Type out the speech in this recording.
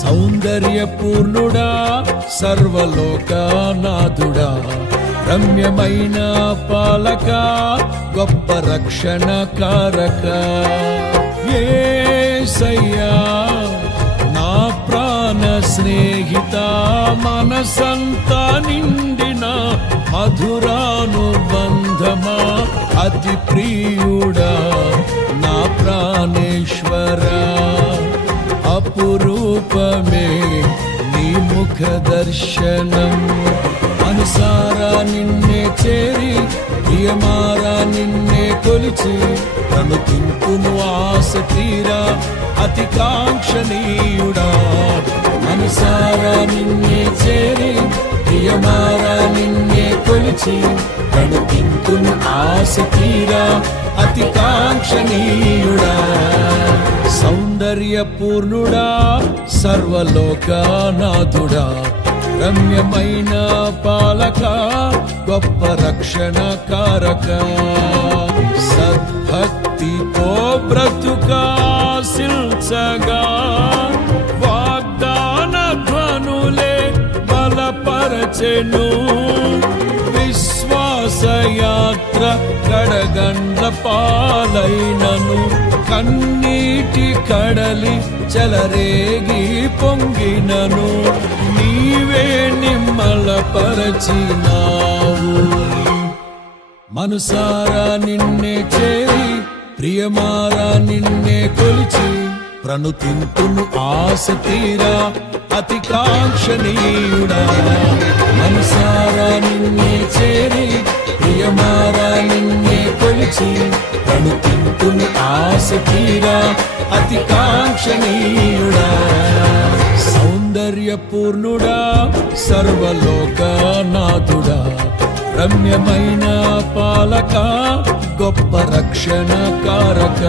సౌందర్యపూర్ణుడా సర్వలోకనాథుడా రమ్యమైన పాలక గొప్ప రక్షణ కారక యేసయ్యా నా ప్రాణ స్నేహిత మనసంతా నిండిన మధురానుబంధమా అతి ప్రియుడా నా ప్రాణేశ్వరా అపురూపమే నీ ముఖ దర్శనం అనుసారా నిన్నే చేరి ప్రియమారా నిన్నే కొలిచి అనుతింపును ఆశ తీరా అతి కాంక్షణీయుడా అనుసారా నిన్నే చేరి ప్రియమారా నిన్నే కొలిచి అనుతింపును ఆశ తీరా అతి కాంక్షణీయుడా సౌందర్యపూర్ణుడా సర్వలోకనాథుడా రమ్యమైన పాలక గొప్ప రక్షణ కారక సద్భక్తితో బ్రతుకాశిల్చగా వాగ్దాన ధ్వనులే బలపరచెను విశ్వాసయాత్ర కడగండ్ల పాలైనను కన్నీటి కడలి చెలరేగి పొంగినను నీవే నిమ్మలపరచినావు మనసారా నిన్నే చేరి ప్రియమారా నిన్నే కొలిచి ప్రణుతింతును ఆశ తీరా అతి కాంక్షణీయుడా మనసారా నిన్నే చేరి ప్రియమారా నిన్నే కొలిచి ప్రణుతింతును ఆశ తీరా అతి కాంక్షణీయుడా సౌందర్యపూర్ణుడా సర్వలోకనాథుడా రమ్యమైన పాలక గొప్ప రక్షణ కారక